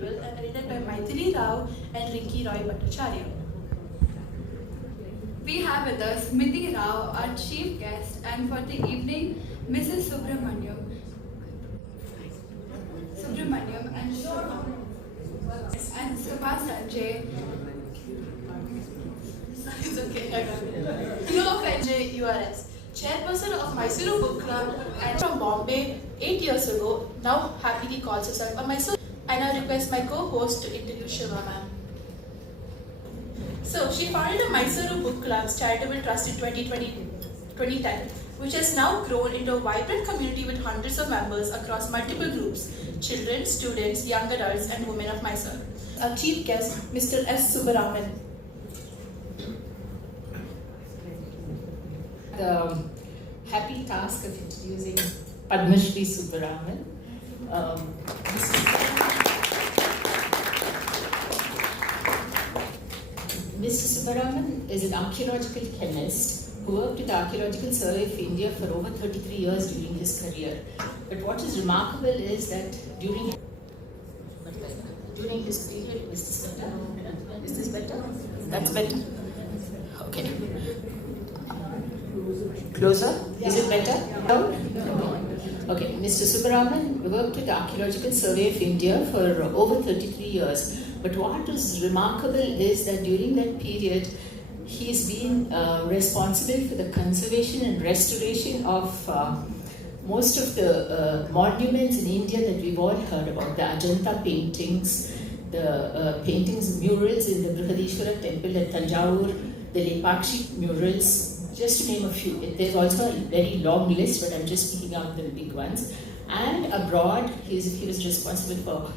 Will and edited by Maithili Rao and Rinki Roy Bhattacharya. We have with us ᵗᵉ, our chief guest, and for the evening, Mrs. Subramaniam and Subha Sanjay. It's okay. Hello, Sanjay URS, chairperson of Mysuru Book Club and from Bombay 8 years ago, now happily calls herself a Mysuru. I now request my co-host to introduce Shiva ma'am. So, she founded a Mysuru Book Club's charitable trust in 2010, which has now grown into a vibrant community with hundreds of members across multiple groups: children, students, young adults, and women of Mysore. Our chief guest, Mr. ᵗᵒᵒᵏ. The happy task of introducing Padma Shri Subbaraman. Mr. Subbaraman is an archaeological chemist who worked with the Archaeological Survey of India for over 33 years during his career. But what is remarkable is that during his period, is this better? Is this better? That's better. Okay. Closer? Is it better? Okay. Mr. Subbaraman worked with the Archaeological Survey of India for over 33 years. But what is remarkable is that during that period, he's been responsible for the conservation and restoration of most of the monuments in India that we've all heard about. The Ajanta paintings, the paintings, murals in the ᵜᵗᵒᵏ temple at Tanjavur, the Lepakshi murals, just to name a few. There's also a very long list, but I'm just picking out the big ones. And abroad, he was responsible for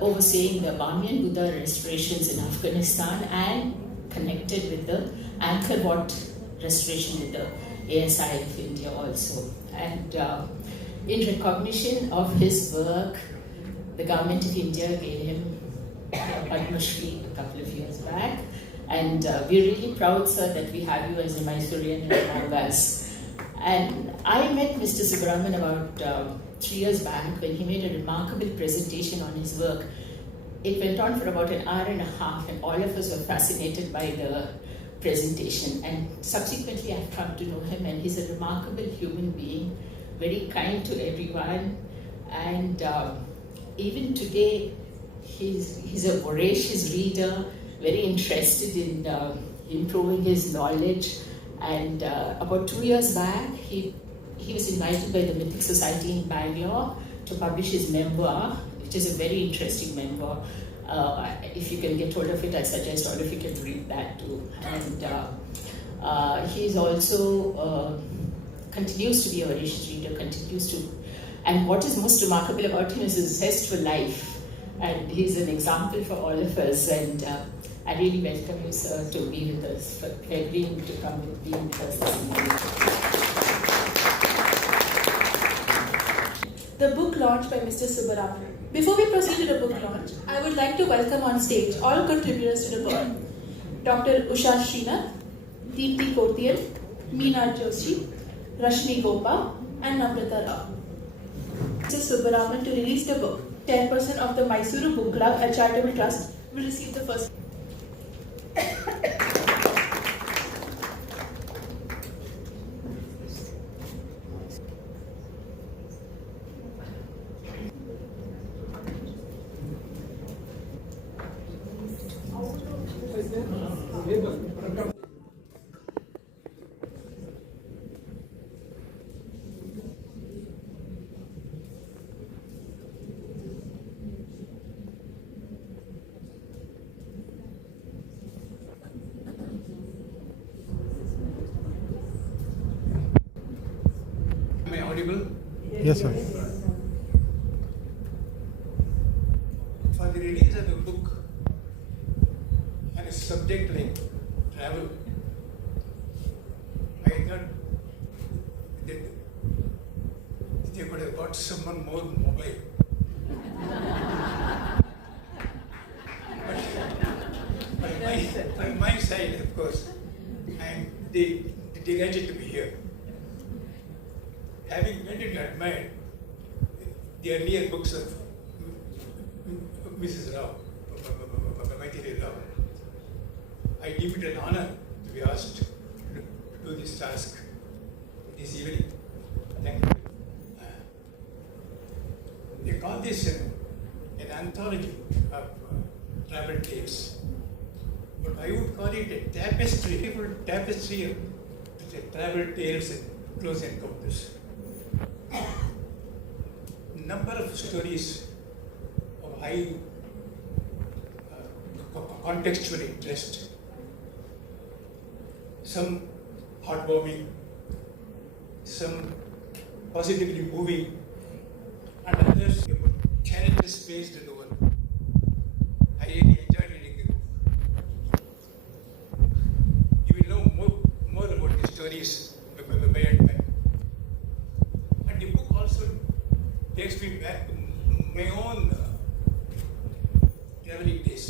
overseeing the Bamiyan Buddha restorations in Afghanistan and connected with the Angkor Wat restoration with the ASI of India also. And in recognition of his work, the government of India gave him Padma Shri a couple of years back. And we're really proud, sir, that we have you as a Mysorean among us. And I met Mr. Subbaraman about 3 years back when he made a remarkable presentation on his work. It went on for about an hour and a half, and all of us were fascinated by the presentation. And subsequently, I've come to know him, and he's a remarkable human being, very kind to everyone. And even today, he's a voracious reader, very interested in improving his knowledge. And about 2 years back, he was invited by the Mythic Society in Bangalore to publish his memoir, which is a very interesting memoir. If you can get hold of it, I suggest all of you can read that too. And he's also continues to be a voracious reader, and what is most remarkable about him is his zest for life. And he's an example for all of us. And I really welcome you, sir, to be with us, for agreeing to come and be with us this evening. The book launch by Mr. Subbaraman. Before we proceed to the book launch, I would like to welcome on stage all contributors to the book: Dr. Usha Srinath, Deepthi Kothiyal, Meena Joshi, Rashmi Gopa, and Namrata Rao. Mr. Subbaraman to release the book. Chairperson of the Mysuru Book Club and Charitable Trust will receive the first. Am I audible? Yes, sir. For the release of a book and a subject like travel, I thought that they could have got someone more mobile. But on my side, of course, I am delighted to be here. Having read and admired the earlier books of Mrs. Rao, ᵜᵒᵒᵏ. I deem it an honor to be asked to do this task this evening. Thank you. They call this an anthology of travel tales, but I would call it a tapestry, beautiful tapestry of travel tales and close encounters. Number of stories of high contextual interest, some heartwarming, some positively moving, and others about challenges faced in the world. I really enjoyed reading the book. You will know more about the stories by and by. And the book also takes me back to my own traveling days.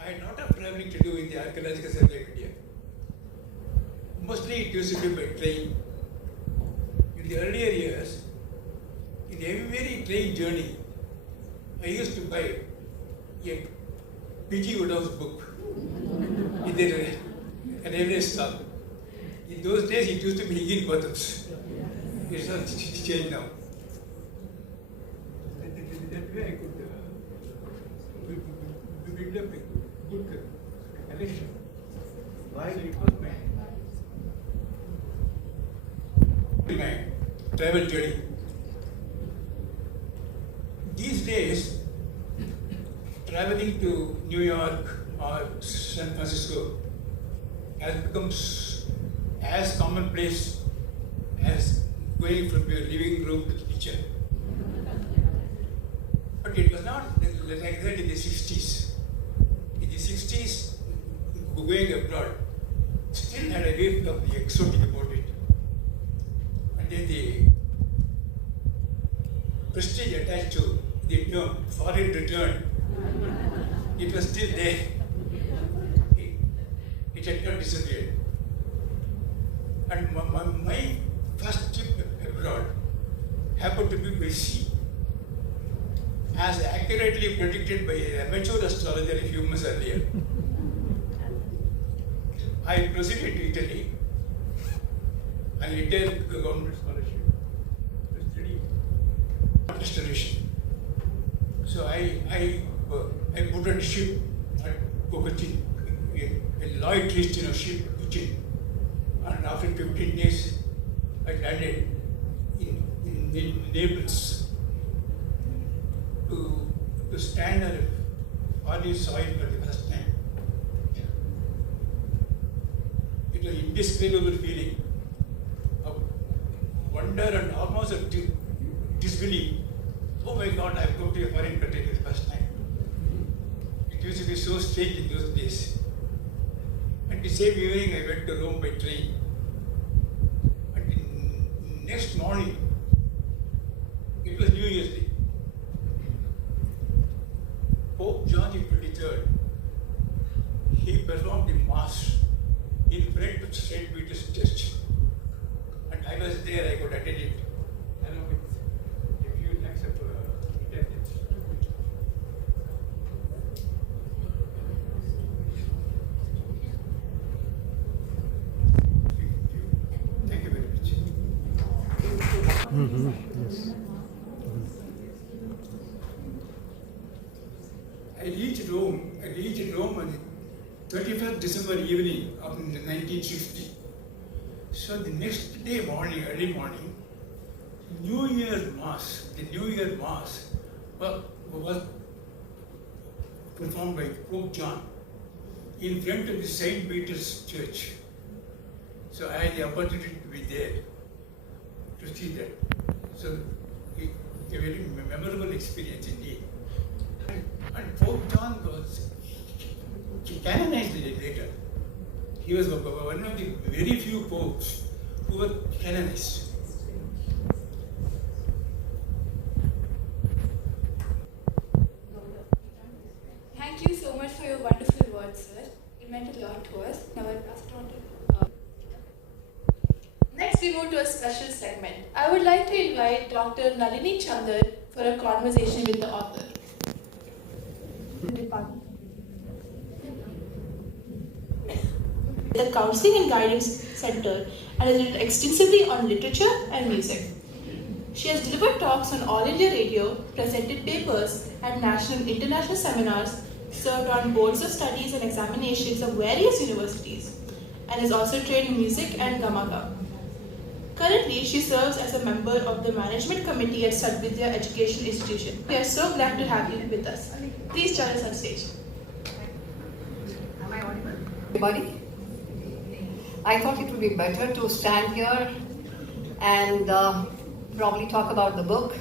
I had a lot of traveling to do in the Archaeological Survey of India. Mostly it used to be by train. In the earlier years, in every train journey, I used to buy a P.G. Woodhouse book in the railway stop. In those days, it used to be Higginbotham's. It's not changed now. That way I could build up a good collection. While it was my travel journey. These days, traveling to New York or San Francisco has become as commonplace as going from your living room to the kitchen. But it was not like that in the 60s. In the 60s, going abroad still had a way of the exotic about it. And then the prestige attached to the term foreign return, it was still there. It had not disappeared. And my first trip abroad happened to be by sea, as accurately predicted by an amateur astrologer a few months earlier. I proceeded to Italy and retained the government scholarship to study restoration. So I put on a ship at Cochin, a Lloyd Christian ship, Cochin, and after 15 days I landed in Naples to stand on a foreign soil for the first time. It was an indescribable feeling of wonder and almost of disbelief. Oh my God, I've come to a foreign country for the first time. It used to be so strange in those days. And the same evening I went to Rome by train. And the next morning, it was New Year's Day. Pope John the 23rd, he performed the Mass in front of St. Peter's Church. And I was there, I could attend it, along with a few lakhs of Italians. Thank you very much. Yes. I reached Rome on the 31st December evening of 1960. So the next day morning, early morning, the New Year Mass was performed by Pope John in front of the St. Peter's Church. So I had the opportunity to be there to see that. So a very memorable experience indeed. And Pope John was canonized later. He was one of the very few popes who were canonized. Thank you so much for your wonderful words, sir. It meant a lot to us. Now I'll pass it on to Next, we move to a special segment. I would like to invite Dr. Nalini Chandar for a conversation with the author. department. The Counseling and Guidance Center and has written extensively on literature and music. She has delivered talks on All India Radio, presented papers at national and international seminars, served on boards of studies and examinations of various universities, and is also trained in music and Gamaka. Currently, she serves as a member of the management committee at ᵗᵒᵒᵏ Education Institution. We are so glad to have you with us. Please join us on stage. Am I audible? Everybody? I thought it would be better to stand here and probably talk about the book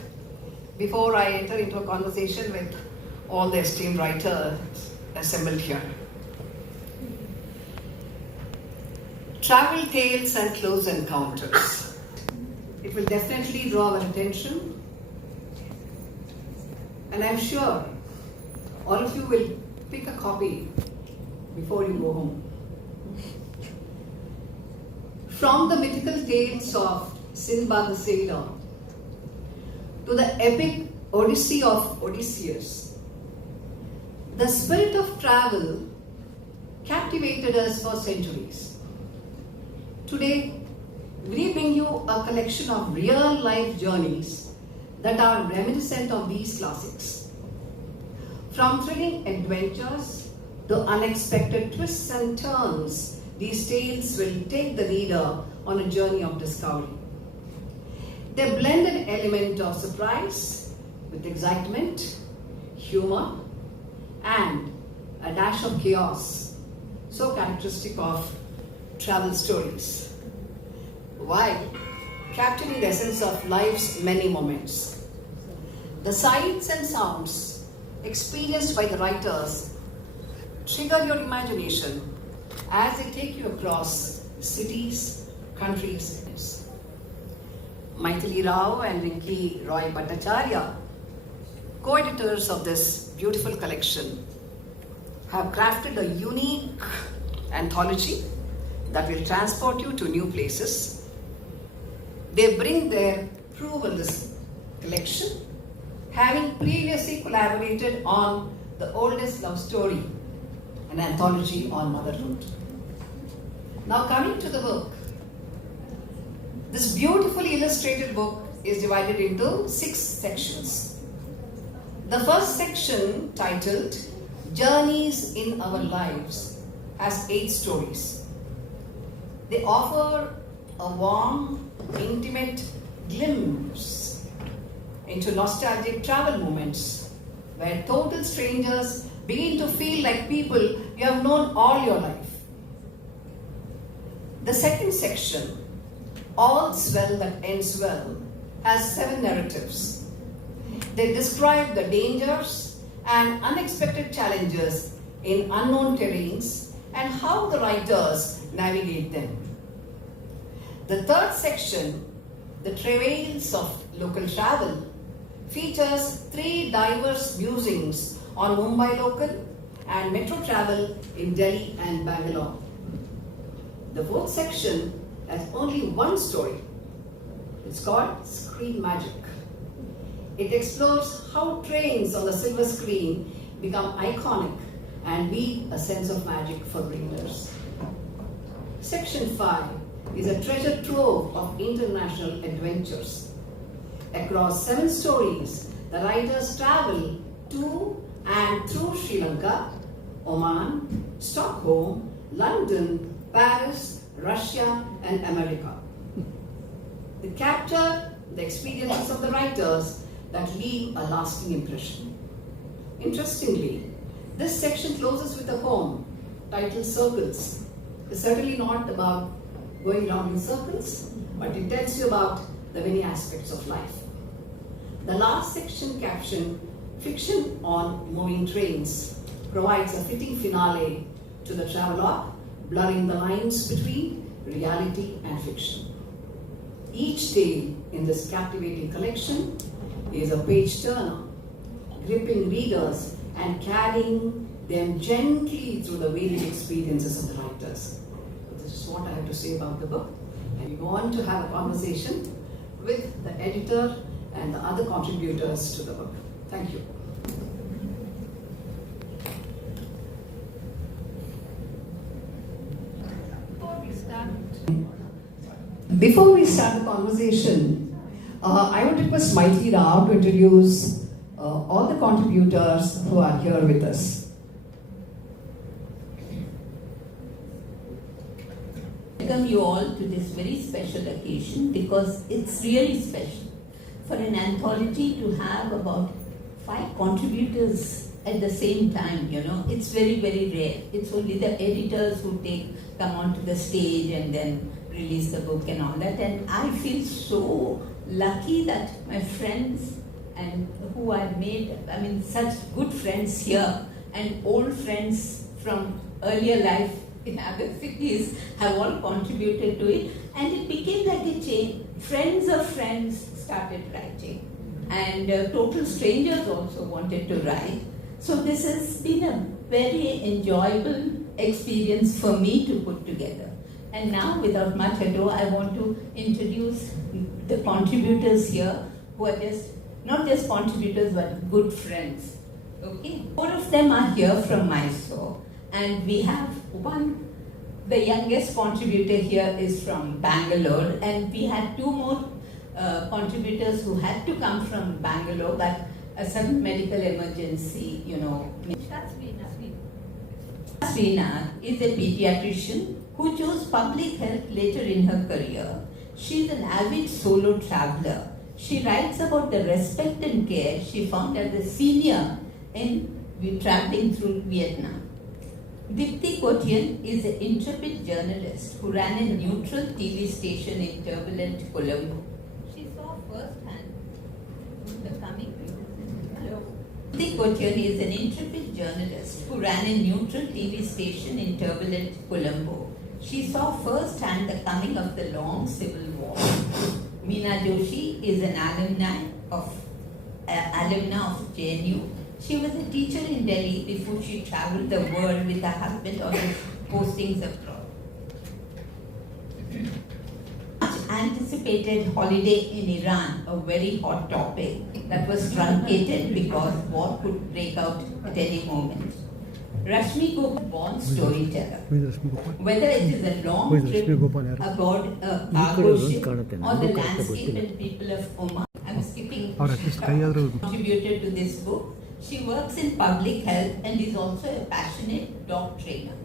before I enter into a conversation with all the esteemed writers assembled here. Travel tales and close encounters. It will definitely draw our attention, and I'm sure all of you will pick a copy before you go home. From the mythical tales of Sinbad the Sailor to the epic Odyssey of Odysseus, the spirit of travel captivated us for centuries. Today, we bring you a collection of real-life journeys that are reminiscent of these classics. From thrilling adventures to unexpected twists and turns, these tales will take the reader on a journey of discovery. They blend an element of surprise with excitement, humor, and a dash of chaos, so characteristic of travel stories, while capturing the essence of life's many moments. The sights and sounds experienced by the writers trigger your imagination as they take you across cities, countries. Maithili Rao and Rinki Bhattacharya, co-editors of this beautiful collection, have crafted a unique anthology that will transport you to new places. They bring their proof in this collection, having previously collaborated on The Oldest Love Story, an anthology on motherhood. Now coming to the book. This beautifully illustrated book is divided into 6 sections. The first section, titled Journeys in Our Lives, has 8 stories. They offer a warm, intimate glimpse into nostalgic travel moments where total strangers begin to feel like people you have known all your life. The second section, All's Well That Ends Well, has 7 narratives. They describe the dangers and unexpected challenges in unknown terrains and how the writers navigate them. The third section, The Travails of Local Travel, features 3 diverse musings on Mumbai local and metro travel in Delhi and Bangalore. The fourth section has only 1 story. It's called Screen Magic. It explores how trains on the silver screen become iconic and weave a sense of magic for readers. Section 5 is a treasure trove of international adventures. Across 7 stories, the writers travel to and through Sri Lanka, Oman, Stockholm, London, Paris, Russia, and America. They capture the experiences of the writers that leave a lasting impression. Interestingly, this section closes with a poem titled Circles. It's certainly not about going around in circles, but it tells you about the many aspects of life. The last section, captioned Fiction on Moving Trains, provides a fitting finale to the travelogue, blurring the lines between reality and fiction. Each tale in this captivating collection is a page-turner, gripping readers and carrying them gently through the varied experiences of the writers. This is what I have to say about the book. And we want to have a conversation with the editor and the other contributors to the book. Thank you. Before we start the conversation, I would request ᵗᵃ to introduce all the contributors who are here with us. Welcome you all to this very special occasion, because it's really special for an anthology to have about 5 contributors at the same time. It's very, very rare. It's only the editors who come onto the stage and then release the book and all that. And I feel so lucky that my friends and who I've made, such good friends here and old friends from earlier life in other cities have all contributed to it, and it became like a chain. Friends of friends started writing, and total strangers also wanted to write. So this has been a very enjoyable experience for me to put together. And now, without much ado, I want to introduce the contributors here, who are not just contributors but good friends. Okay, 4 of them are here from Mysore. And we have the youngest contributor here is from Bangalore, and we had 2 more contributors who had to come from Bangalore, but a sudden medical emergency, ᵗᵃ is a pediatrician who chose public health later in her career. She is an avid solo traveler. She writes about the respect and care she found as a senior in traveling through Vietnam. ᵗᵃ is an intrepid journalist who ran a neutral TV station in turbulent Colombo. She saw firsthand the coming. ᵗᵃ is an intrepid journalist who ran a neutral TV station in turbulent Colombo. She saw firsthand the coming of the long civil war. Meena Joshi is an alumna of JNU. She was a teacher in Delhi before she travelled the world with her husband on his postings abroad. Much anticipated holiday in Iran, a very hot topic that was truncated because war could break out at any moment. Rashmi Gopal, born storyteller. Whether it is a long trip aboard a cargo ship or the landscape and people of Oman, I'm skipping, contributed to this book. She works in public health and is also a passionate dog trainer.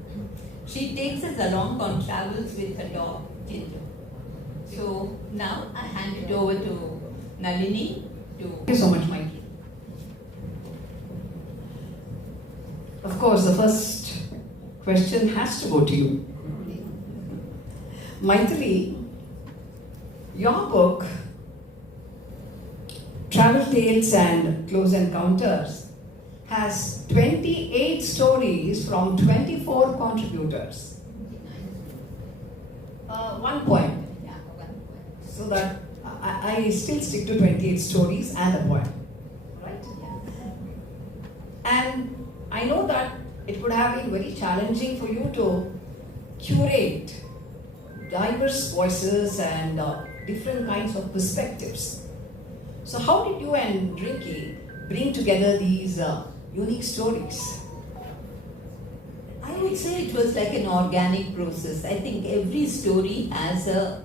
She takes us along on travels with her dog, Ginger. So now I hand it over to Nalini. Thank you so much, ᵗᵃ. Of course, the first question has to go to you. Maithili, your book, Travel Tales and Close Encounters, has 28 stories from 24 contributors. 1 point. So that I still stick to 28 stories and a poem. Right? And I know that it would have been very challenging for you to curate diverse voices and different kinds of perspectives. So how did you and Rinki bring together these unique stories? I would say it was like an organic process. I think every story has a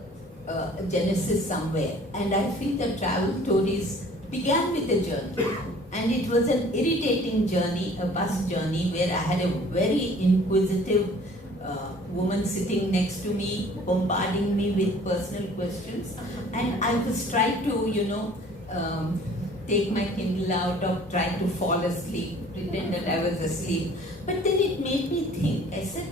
genesis somewhere, and I feel that travel stories began with a journey, and it was an irritating journey, a bus journey, where I had a very inquisitive woman sitting next to me, bombarding me with personal questions, and I was trying to, take my Kindle out or try to fall asleep, pretend that I was asleep. But then it made me think. I said,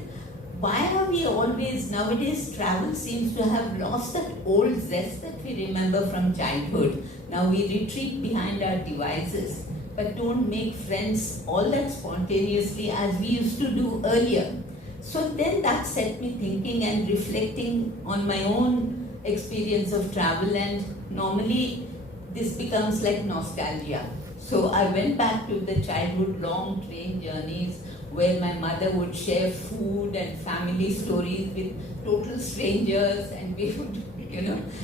why are we always, nowadays travel seems to have lost that old zest that we remember from childhood. Now we retreat behind our devices, but don't make friends all that spontaneously as we used to do earlier. So then that set me thinking and reflecting on my own experience of travel, and normally this becomes like nostalgia. So I went back to the childhood long train journeys where my mother would share food and family stories with total strangers, and we would,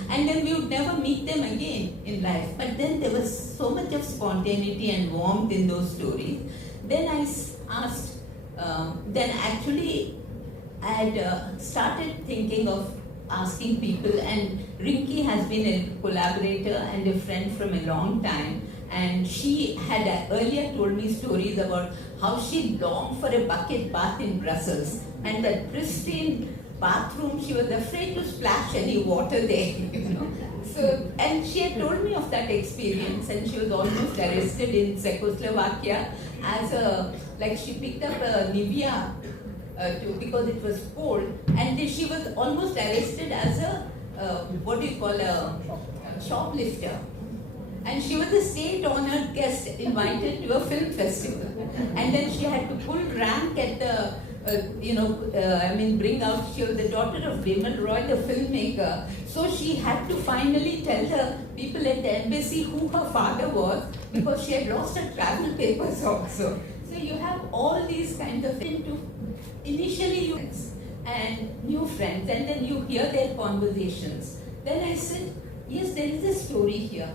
and then we would never meet them again in life. But then there was so much of spontaneity and warmth in those stories. Then I asked, then actually I had started thinking of asking people, and Rinki has been a collaborator and a friend from a long time, and she had earlier told me stories about how she longed for a bucket bath in Brussels, and that pristine bathroom, she was afraid to splash any water there, you know. So, and she had told me of that experience, and she was almost arrested in Czechoslovakia as a, like she picked up a Nivea because it was cold, and she was almost arrested as a, a shoplifter. And she was a state-honored guest invited to a film festival. And then she had to pull rank at the, bring out, she was the daughter of Vimal Roy, the filmmaker. So she had to finally tell the people at the embassy who her father was, because she had lost her travel papers also. So you have all these kinds of initially you and new friends, and then you hear their conversations. Then I said, yes, there is a story here.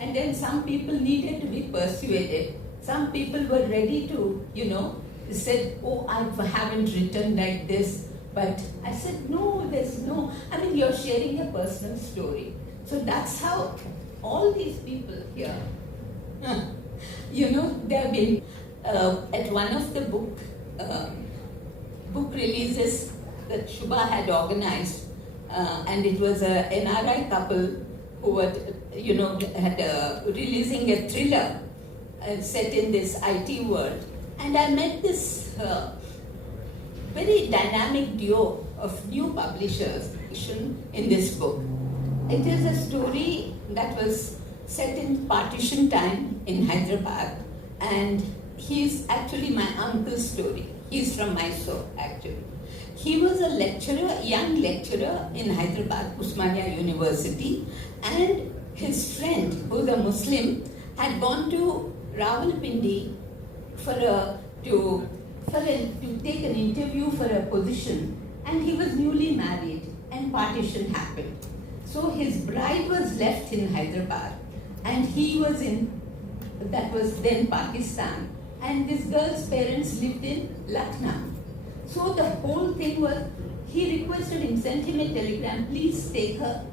And then some people needed to be persuaded. Some people were ready to, said, oh, I haven't written like this. But I said, no, there's no, you're sharing a personal story. So that's how all these people here, they have been at one of the book releases that Shubha had organized, and it was an NRI couple who were, releasing a thriller set in this IT world. And I met this very dynamic duo of new publishers in this book. It is a story that was set in partition time in Hyderabad, and he's actually my uncle's story. He's from Mysore, actually. He was a lecturer, young lecturer in Hyderabad, Usmania University, and his friend, who's a Muslim, had gone to Rawalpindi to take an interview for a position, and he was newly married, and partition happened. So his bride was left in Hyderabad, and he was that was then Pakistan, and this girl's parents lived in Lucknow. So the whole thing was, he requested him, sent him a telegram, please take her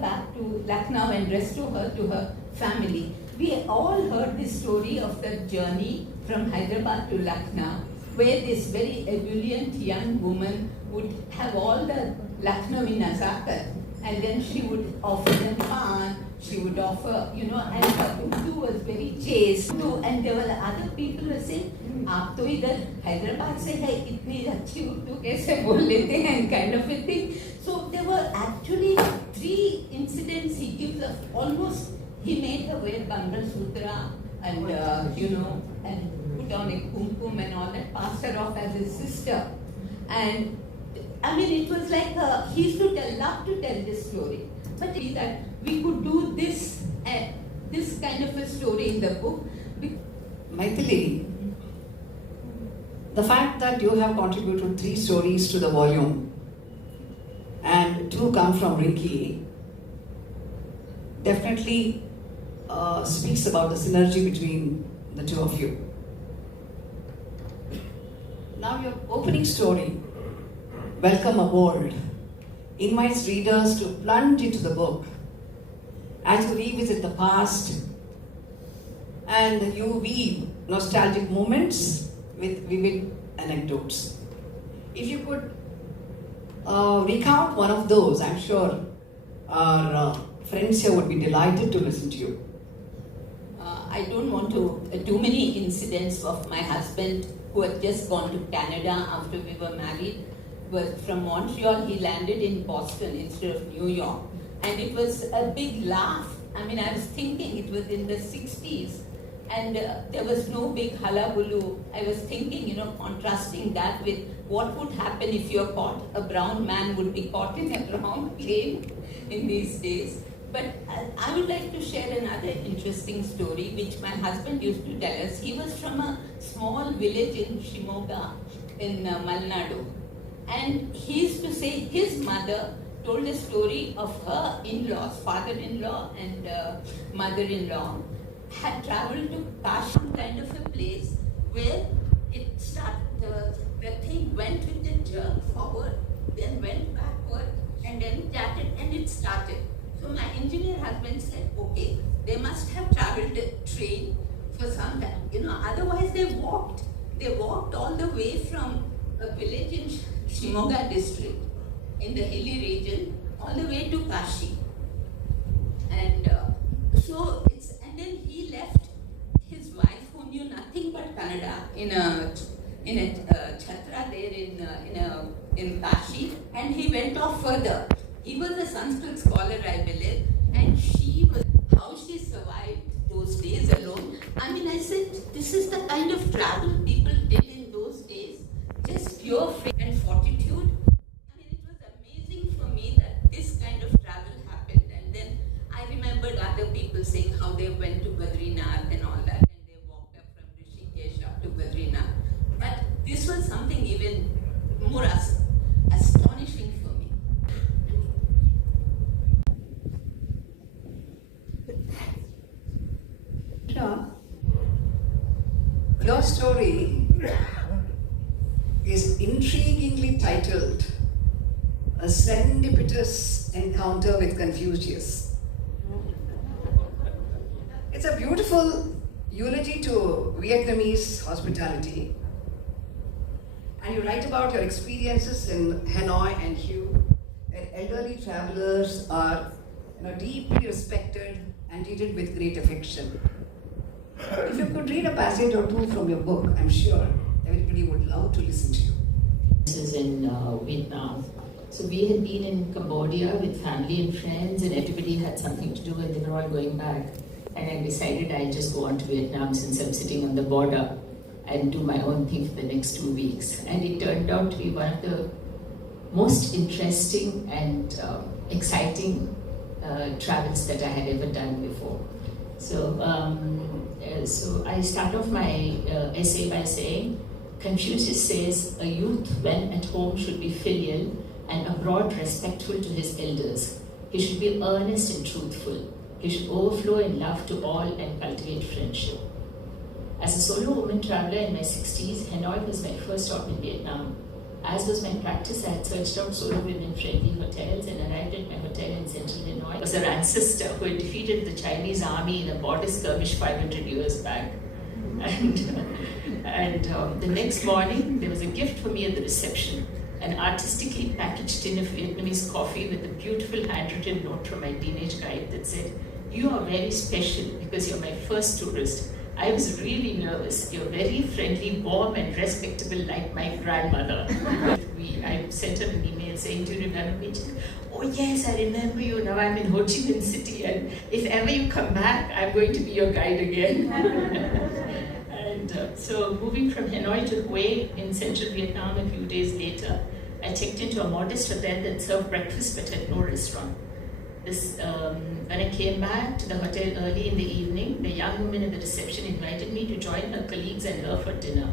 back to Lucknow and restore her to her family. We all heard this story of the journey from Hyderabad to Lucknow, where this very ebullient young woman would have all the Lucknowi nazakat, and then she would offer them pan, she would offer, and her Urdu was very chaste. And there were other people who were saying, आप तो इधर हैदराबाद से है, इतनी अच्छी उर्दू कैसे बोल लेते हैं, kind of a thing. So there were actually 3 incidents he gives of almost, he made her wear Bangal Sutra and, and put on a kumkum and all that, passed her off as his sister. And it was like, he used to love to tell this story. But that we could do this kind of a story in the book. Maithili, the fact that you have contributed 3 stories to the volume and 2 come from Rinki definitely speaks about the synergy between the 2 of you. Now your opening story, Welcome Aboard, invites readers to plunge into the book as you revisit the past and you weave nostalgic moments with vivid anecdotes. If you could recount one of those, I'm sure our friends here would be delighted to listen to you. I don't want to, too many incidents of my husband who had just gone to Canada after we were married. Was from Montreal, he landed in Boston instead of New York. And it was a big laugh. I was thinking it was in the 60s. And there was no big hullabaloo. I was thinking, contrasting that with what would happen if you're caught. A brown man would be caught in a brown plane in these days. But I would like to share another interesting story which my husband used to tell us. He was from a small village in Shimoga in Malnadu. And he used to say his mother told a story of her in-laws, father-in-law and mother-in-law, had traveled to Kashi, kind of a place where it started, the thing went with a jerk forward, then went backward, and then chatted, and it started. So my engineer husband said, okay, they must have traveled a train for some time, otherwise they walked. They walked all the way from a village in Shimoga district, in the hilly region, all the way to Kashi. And and then he left his wife, who knew nothing but Kannada, in a chhatra there in Kashi, and he went off further. He was a Sanskrit scholar, I believe, and how she survived those days alone. I said, this is the kind of travel people did in those days, just pure faith and fortitude. It was amazing for me that this kind of travel happened. And then I remembered other people saying how they went to Badrinath and all that, and they walked up from ᵗ헨ᵉ up to Badrinath. But this was something even more astonishing for me. Your story is intriguingly titled A Serendipitous Encounter with Confucius. It's a beautiful eulogy to Vietnamese hospitality. And you write about your experiences in Hanoi and Hue, where elderly travelers are deeply respected and treated with great affection. If you could read a passage or two from your book, I'm sure everybody would love to listen to you. This is in Vietnam. So we had been in Cambodia with family and friends, and everybody had something to do, and they were all going back. And I decided I'd just go on to Vietnam since I'm sitting on the border and do my own thing for the next 2 weeks. And it turned out to be one of the most interesting and exciting travels that I had ever done before. So I start off my essay by saying, Confucius says, a youth when at home should be filial and abroad respectful to his elders. He should be earnest and truthful. He should overflow in love to all and cultivate friendship. As a solo woman traveler in my 60s, Hanoi was my first stop in Vietnam. As was my practice, I had searched out solo women-friendly hotels and arrived at my hotel in central Hanoi. It was her ancestor who had defeated the Chinese army in a border skirmish 500 years back. And the next morning, there was a gift for me at the reception, an artistically packaged tin of Vietnamese coffee with a beautiful handwritten note from my teenage guide that said, "You are very special because you're my first tourist. I was really nervous. You're very friendly, warm and respectable like my grandmother." I sent her an email saying, "Do you remember me?" She said, "Oh yes, I remember you. Now I'm in Ho Chi Minh City, and if ever you come back, I'm going to be your guide again." And so moving from Hanoi to Hue in central Vietnam a few days later, I checked into a modest hotel that served breakfast but had no restaurant. When I came back to the hotel early in the evening, the young woman at the reception invited me to join her colleagues and her for dinner.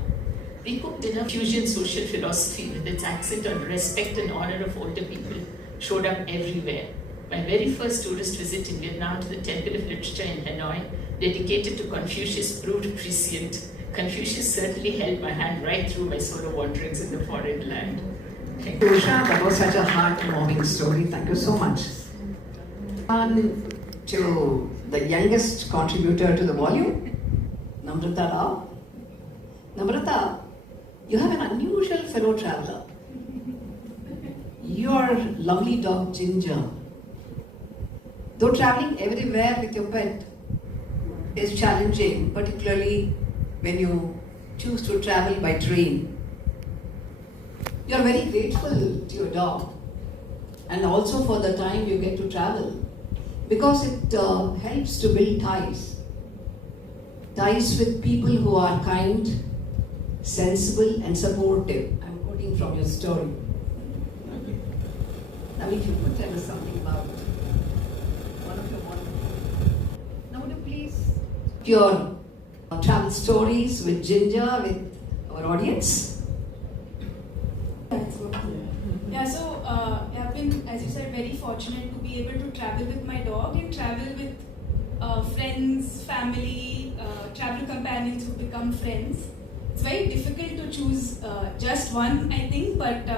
We cooked dinner. Fusion social philosophy with its accent on respect and honor of older people showed up everywhere. My very first tourist visit in Vietnam to the Temple of Literature in Hanoi, dedicated to Confucius, proved prescient. Confucius certainly held my hand right through my solo wanderings in the foreign land. Thank you. Usha, that was such a heartwarming story. Thank you so much. On to the youngest contributor to the volume, Namrata Rao. Namrata, you have an unusual fellow traveler. Your lovely dog Ginger. Though traveling everywhere with your pet is challenging, particularly when you choose to travel by train, you're very grateful to your dog and also for the time you get to travel, because it helps to build ties with people who are kind, sensible and supportive. I'm quoting from your story. Now if you could tell us something about one of your wonderful. Now would you please your travel stories with Ginger, with our audience? Yeah, so I've been, as you said, very fortunate to be able to travel with my dog and travel with friends, family, travel companions who become friends. it's very difficult to choose just one, I think, but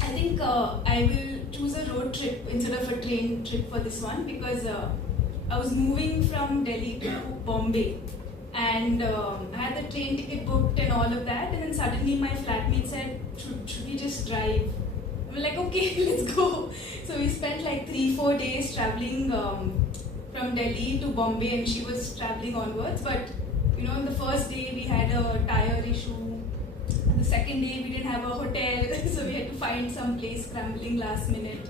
I think I will choose a road trip instead of a train trip for this one, because I was moving from Delhi to Bombay, and I had the train ticket booked and all of that, and then suddenly my flatmate said, should we just drive? We were like, okay, let's go. So we spent like 3-4 days traveling from Delhi to Bombay, and she was traveling onwards. But you know, on the first day we had a tire issue. The second day we didn't have a hotel, so we had to find some place scrambling last minute.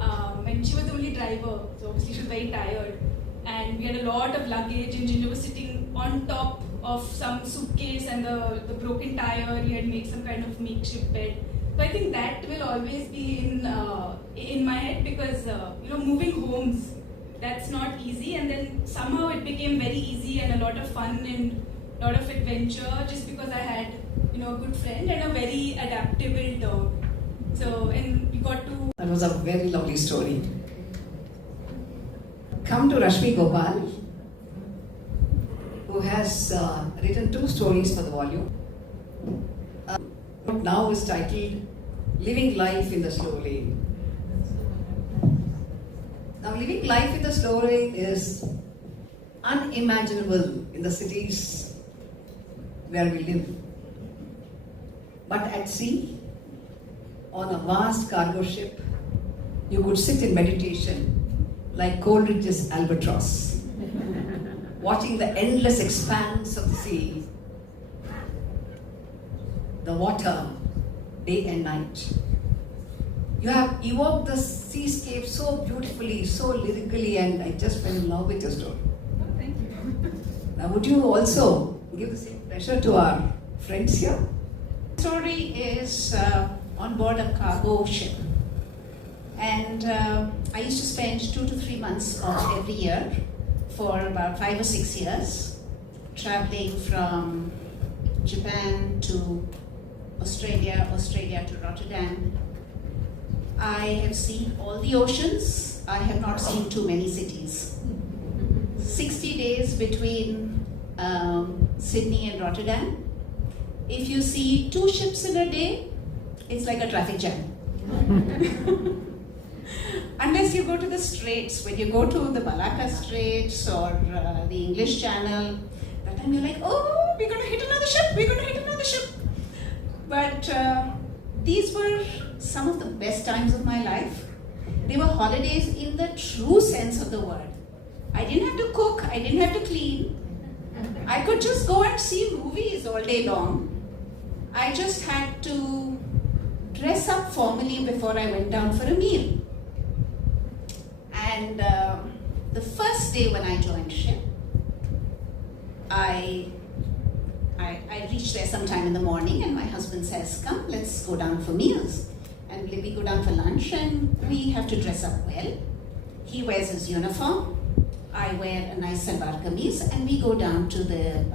And she was the only driver, so obviously she was very tired. And we had a lot of luggage, and Ginger was sitting on top of some suitcase and the broken tire. He had made some kind of makeshift bed. So I think that will always be in my head, because you know, moving homes, that's not easy, and then somehow it became very easy and a lot of fun and a lot of adventure, just because I had, you know, a good friend and a very adaptable dog. So, and we got to... That was a very lovely story. Come to Rashmi Gopal, who has written 2 stories for the volume. Now is titled Living Life in the Slow Lane. Now, living life in the slow lane is unimaginable in the cities where we live. But at sea, on a vast cargo ship, you could sit in meditation like Coleridge's albatross, watching the endless expanse of the sea, the water, day and night. You have evoked the seascape so beautifully, so lyrically, and I just fell in love with your story. Oh, thank you. Now, would you also give the same pleasure to our friends here? The story is on board a cargo ship, and I used to spend 2 to 3 months of every year for about 5 or 6 years, traveling from Japan to Australia to Rotterdam. I have seen all the oceans. I have not seen too many cities. 60 days between Sydney and Rotterdam. If you see 2 ships in a day, it's like a traffic jam. Unless you go to the Straits, when you go to the Malacca Straits or the English Channel, that time you're like, oh, we're going to hit another ship. But these were some of the best times of my life. They were holidays in the true sense of the word. I didn't have to cook, I didn't have to clean. I could just go and see movies all day long. I just had to dress up formally before I went down for a meal. And the first day when I joined ship, I reached there sometime in the morning, and my husband says, come, let's go down for meals. And we go down for lunch, and we have to dress up well. He wears his uniform, I wear a nice salwar kameez, and we go down to the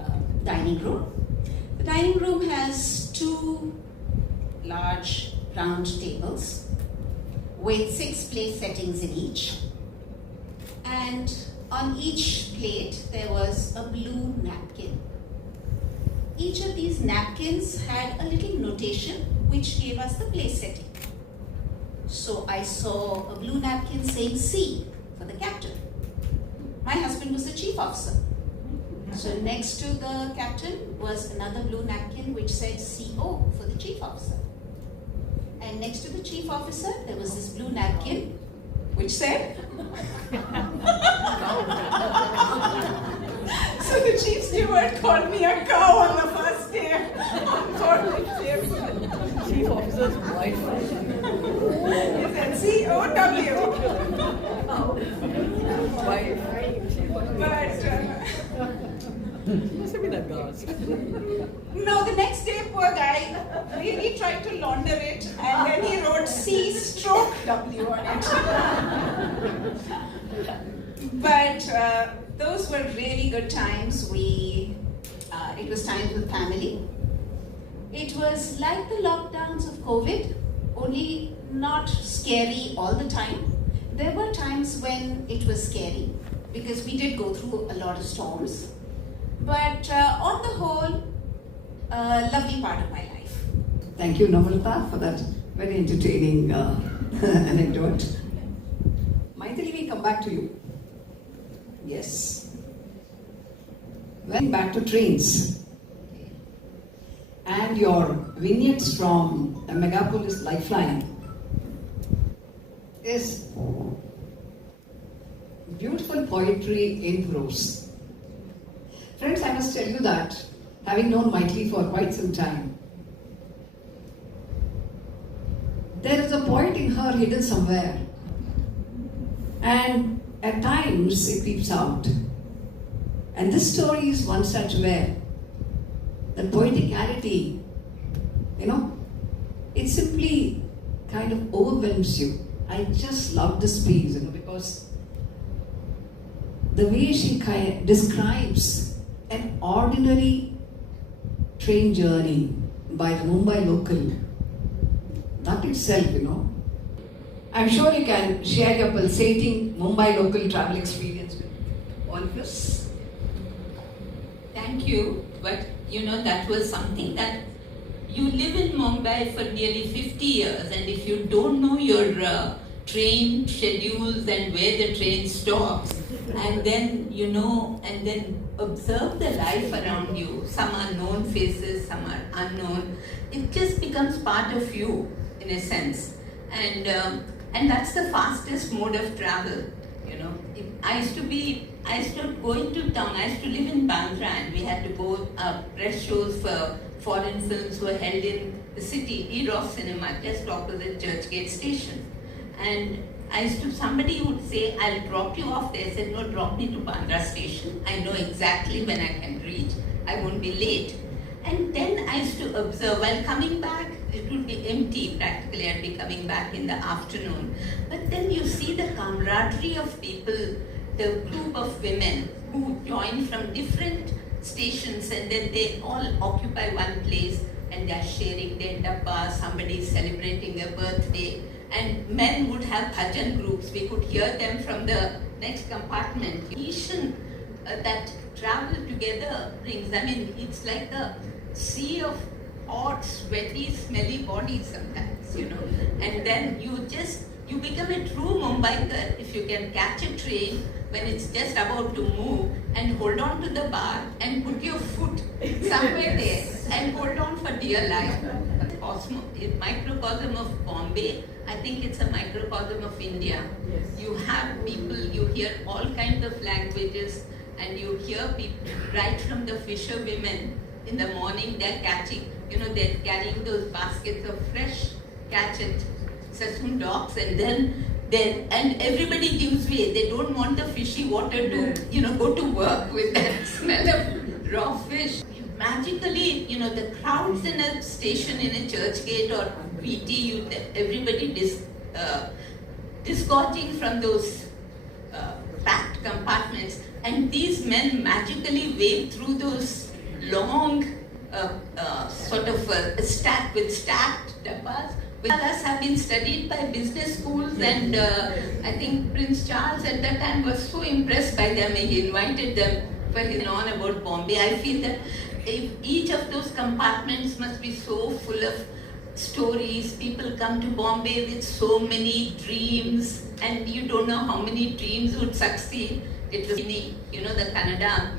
dining room. The dining room has 2 large round tables with 6 place settings in each. And on each plate there was a blue napkin. Each of these napkins had a little notation which gave us the place setting. So I saw a blue napkin saying C for the captain. My husband was the chief officer. So next to the captain was another blue napkin which said CO for the chief officer. And next to the chief officer there was this blue napkin which said so the chief steward called me a cow on the first day. Chief officer's wife. He said C-O-W. Wife. But Must have been aghast. no, the next day poor guy really tried to launder it, and then he wrote C-W on it. But those were really good times. It was time with family. It was like the lockdowns of COVID, only not scary all the time. There were times when it was scary because we did go through a lot of storms. But on the whole, a lovely part of my life. Thank you, Namalta, for that very entertaining anecdote. Maithili, we come back to you. Yes. Going back to trains and your vignettes from the Megapolis Lifeline is beautiful poetry in prose. Friends, I must tell you that, having known Maithili for quite some time, there is a poet in her hidden somewhere, and at times it peeps out. And this story is one such where the poeticality, it simply kind of overwhelms you. I just love this piece, because the way she describes an ordinary train journey by the Mumbai local, that itself, I'm sure you can share your pulsating Mumbai local travel experience with all of us. Thank you, but that was something that you live in Mumbai for nearly 50 years, and if you don't know your train schedules and where the train stops, and then and then observe the life around you, some are known faces, some are unknown, it just becomes part of you in a sense, and that's the fastest mode of travel. I used to go into town. I used to live in Bandra, and we had to go press shows for foreign films were held in the city, Eros Cinema, just opposite Churchgate Station. And somebody would say, I'll drop you off there. I said, no, drop me to Bandra Station. I know exactly when I can reach. I won't be late. And then I used to observe, while coming back, it would be empty practically. I'd be coming back in the afternoon. But then you see the camaraderie of people, the group of women who join from different stations, and then they all occupy one place and they're sharing their dabba, somebody's celebrating a birthday, and men would have bhajan groups. We could hear them from the next compartment. That travel together brings, it's like a sea of hot, sweaty, smelly bodies sometimes, and then you become a true Mumbaiker if you can catch a train when it's just about to move and hold on to the bar and put your foot somewhere there and hold on for dear life. Microcosm of Bombay, I think it's a microcosm of India. Yes. You have people, you hear all kinds of languages, and you hear people right from the fisherwomen in the morning, they're catching, they're carrying those baskets of fresh catch at Sassoon docks, and then and everybody gives way. They don't want the fishy water to, go to work with that smell of raw fish. Magically, the crowds in a station in a Churchgate or VT, everybody disgorging from those packed compartments, and these men magically wave through those long stacked dabbas. Us have been studied by business schools, and I think Prince Charles at that time was so impressed by them, he invited them for his on about Bombay. I feel that each of those compartments must be so full of stories. People come to Bombay with so many dreams, and you don't know how many dreams would succeed. It was the Kannada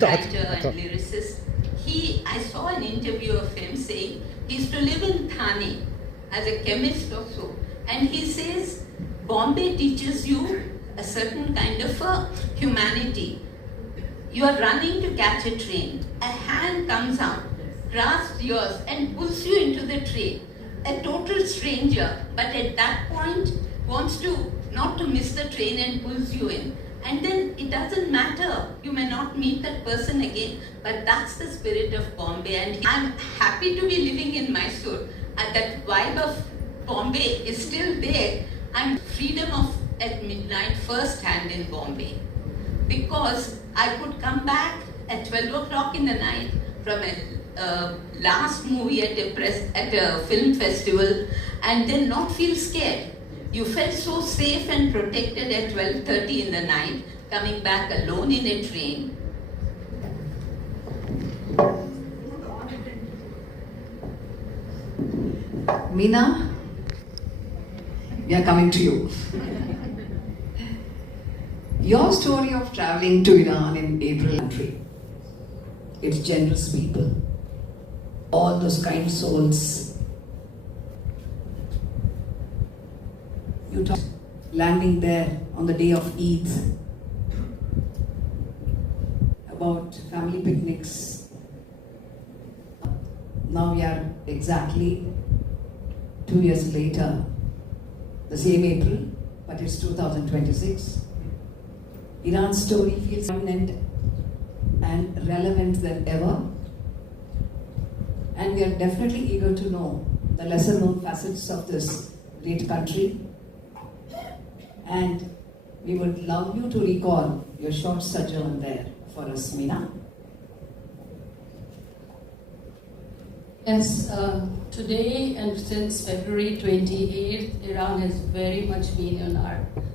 writer and lyricist. I saw an interview of him saying he used to live in Thane as a chemist or so, and he says Bombay teaches you a certain kind of a humanity. You are running to catch a train, a hand comes out, grasps yours and pulls you into the train. A total stranger, but at that point wants not to miss the train and pulls you in. And then it doesn't matter, you may not meet that person again, but that's the spirit of Bombay. And I'm happy to be living in Mysore. And that vibe of Bombay is still there. I'm freedom of at midnight first hand in Bombay. Because I could come back at 12 o'clock in the night from a last movie at a film festival and then not feel scared. You felt so safe and protected at 12:30 in the night, coming back alone in a train. Meena, we are coming to you. Your story of traveling to Iran in April country, its generous people, all those kind souls. You talk landing there on the day of Eid, about family picnics. Now we are exactly 2 years later, the same April, but it's 2026. Iran's story feels prominent and relevant than ever. And we are definitely eager to know the lesser known facets of this great country. And we would love you to recall your short sojourn there for us, Meena. Yes, today and since February 28th, Iran has very much been in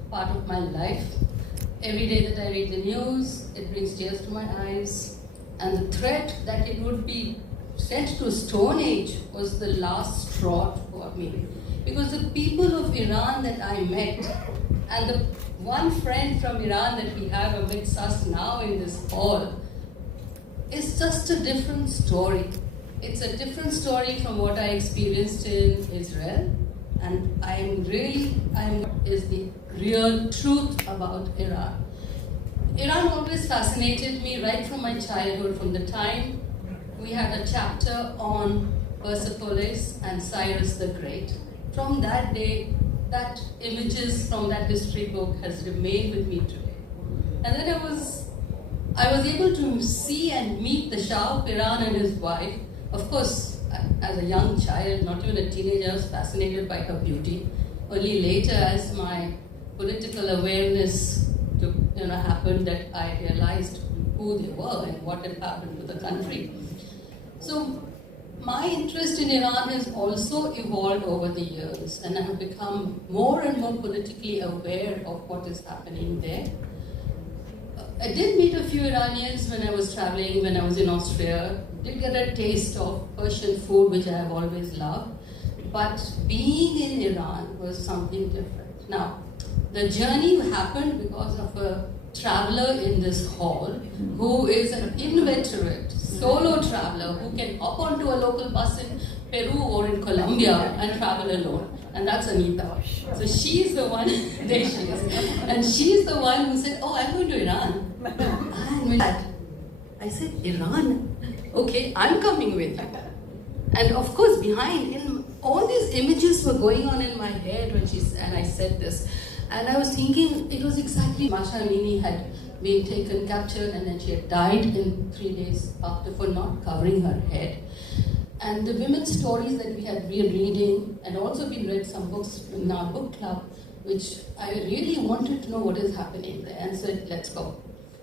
part of my life. Every day that I read the news, it brings tears to my eyes. And the threat that it would be sent to Stone Age was the last straw for me. Because the people of Iran that I met, and the one friend from Iran that we have amidst us now in this hall, is just a different story. It's a different story from what I experienced in Israel. And is the real truth about Iran. Iran always fascinated me right from my childhood, from the time we had a chapter on Persepolis and Cyrus the Great. From that day, that images from that history book has remained with me today. And then I was able to see and meet the Shah of Iran and his wife. Of course, as a young child, not even a teenager, I was fascinated by her beauty. Only later, as my political awareness happened, that I realized who they were and what had happened to the country. So my interest in Iran has also evolved over the years, and I have become more and more politically aware of what is happening there. I did meet a few Iranians when I was traveling, when I was in Austria. Did get a taste of Persian food, which I have always loved. But being in Iran was something different. Now, the journey happened because of a traveler in this hall who is an inveterate solo traveler who can hop onto a local bus in Peru or in Colombia and travel alone. And that's Anita. So she's the one, there she is. And she's the one who said, oh, I'm going to Iran. And I said, Iran? Okay, I'm coming with you. And of course, behind him, all these images were going on in my head and I said this. And I was thinking, it was exactly Masha Amini had been captured, and then she had died in 3 days after for not covering her head. And the women's stories that we had been reading, and also been read some books in our book club, which I really wanted to know what is happening there, and said, let's go.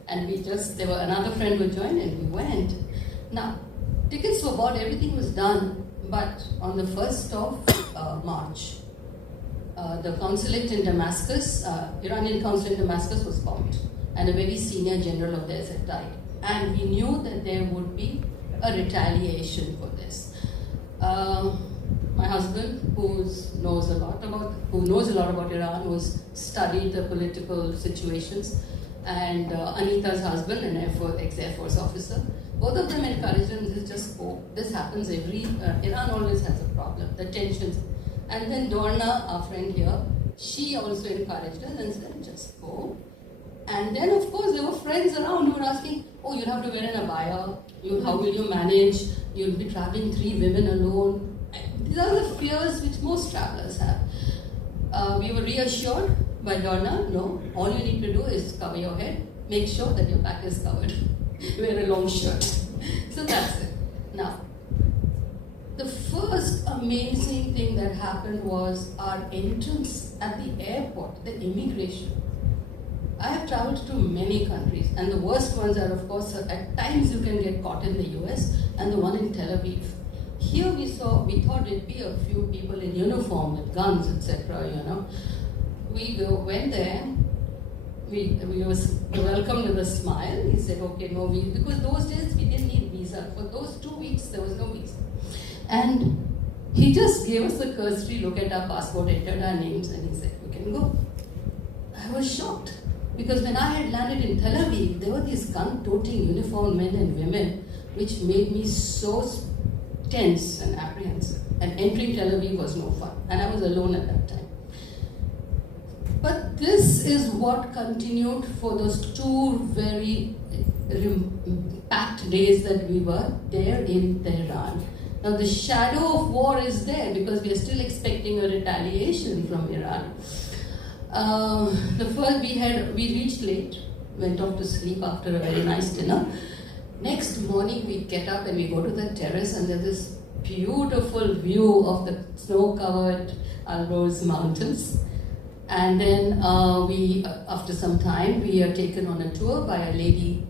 And there were another friend who joined, and we went. Now, tickets were bought, everything was done, but on the 1st of March, the consulate in Damascus, Iranian consulate in Damascus was bombed, and a very senior general of theirs had died. And we knew that there would be a retaliation for this. My husband, who knows a lot about Iran, who's studied the political situations, and Anita's husband, an ex-Air Force officer, both of them encouraged him to just go. This happens Iran always has a problem, the tensions. And then Dorna, our friend here, she also encouraged us and said, just go. And then, of course, there were friends around who were asking, oh, you'll have to wear an abaya, how will you manage, you'll be traveling 3 women alone. And these are the fears which most travelers have. We were reassured by Dorna, no, all you need to do is cover your head, make sure that your back is covered, wear a long shirt. So that's it. Now, the first amazing thing that happened was our entrance at the airport, the immigration. I have traveled to many countries, and the worst ones are, of course, at times you can get caught in the US, and the one in Tel Aviv. Here we thought it'd be a few people in uniform with guns, etc. We went there. We was welcomed with a smile. He said, okay, no visa, because those days we didn't need visa. For those 2 weeks, there was no visa. And He just gave us a cursory look at our passport, entered our names, and he said, "You can go." I was shocked because when I had landed in Tel Aviv, there were these gun-toting uniformed men and women, which made me so tense and apprehensive. And entering Tel Aviv was no fun, and I was alone at that time. But this is what continued for those 2 very packed days that we were there in Tehran. Now the shadow of war is there because we are still expecting a retaliation from Iran. We reached late, went off to sleep after a very nice dinner. Next morning we get up and we go to the terrace, and there's this beautiful view of the snow-covered Alborz mountains. And then after some time, we are taken on a tour by a lady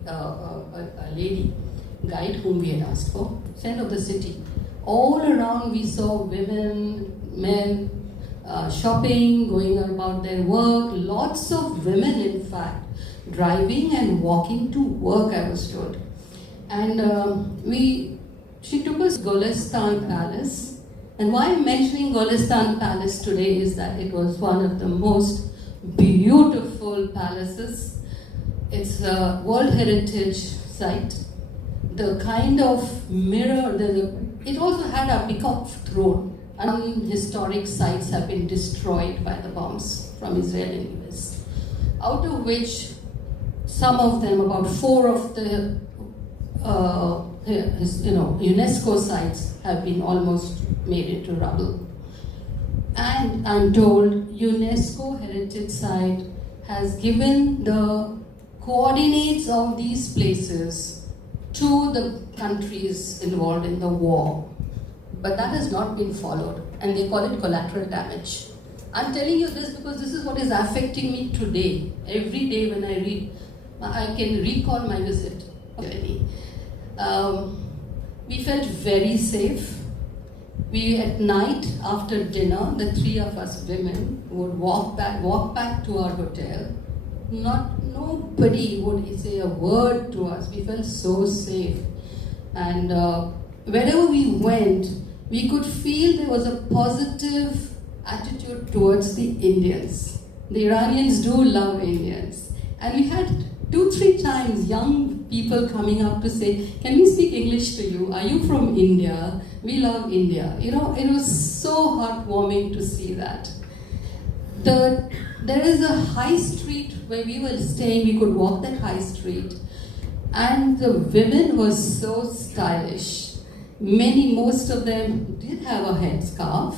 guide whom we had asked for, center of the city. All around we saw women, men, shopping, going about their work, lots of women in fact, driving and walking to work, I was told. And she took us to Golestan Palace. And why I'm mentioning Golestan Palace today is that it was one of the most beautiful palaces. It's a World Heritage Site. The kind of mirror, it also had a peacock throne. And historic sites have been destroyed by the bombs from Israel and US. Out of which, some of them, about 4 of the UNESCO sites have been almost made into rubble. And I'm told UNESCO Heritage Site has given the coordinates of these places to the countries involved in the war. But that has not been followed, and they call it collateral damage. I'm telling you this because this is what is affecting me today. Every day when I read, I can recall my visit. We felt very safe. We, at night after dinner, the 3 of us women would walk back to our hotel. Nobody would say a word to us. We felt so safe. And wherever we went, we could feel there was a positive attitude towards the Indians. The Iranians do love Indians. And we had 2-3 times young people coming up to say, "Can we speak English to you? Are you from India? We love India." You know, it was so heartwarming to see that. There is a high street where we were staying. We could walk that high street. And the women were so stylish. Most of them did have a headscarf,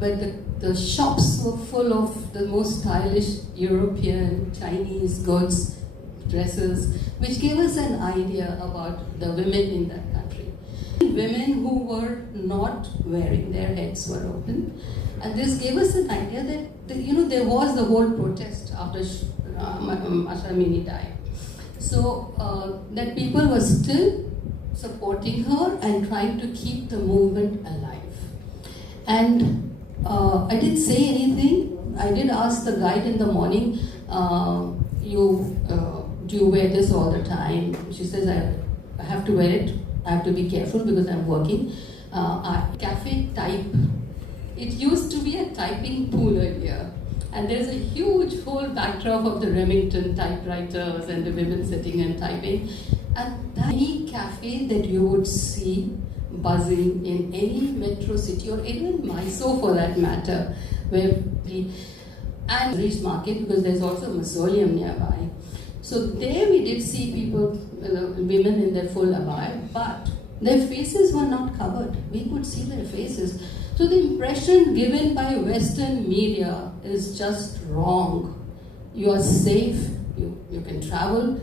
but the shops were full of the most stylish European, Chinese goods, dresses, which gave us an idea about the women in that country. Women who were not wearing, their heads were open. And this gave us an idea that, there was the whole protest after Ashamini died. So that people were still supporting her and trying to keep the movement alive. And I didn't say anything. I did ask the guide in the morning, do you wear this all the time? She says, I have to wear it. I have to be careful because I'm working. Cafe type. It used to be a typing pool earlier. And there's a huge whole backdrop of the Remington typewriters and the women sitting and typing. And any cafe that you would see buzzing in any metro city or even Mysore for that matter, and Rich Market, because there's also a mausoleum nearby. So there we did see people, women in their full abaya, but their faces were not covered. We could see their faces. So the impression given by Western media is just wrong. You are safe, you can travel,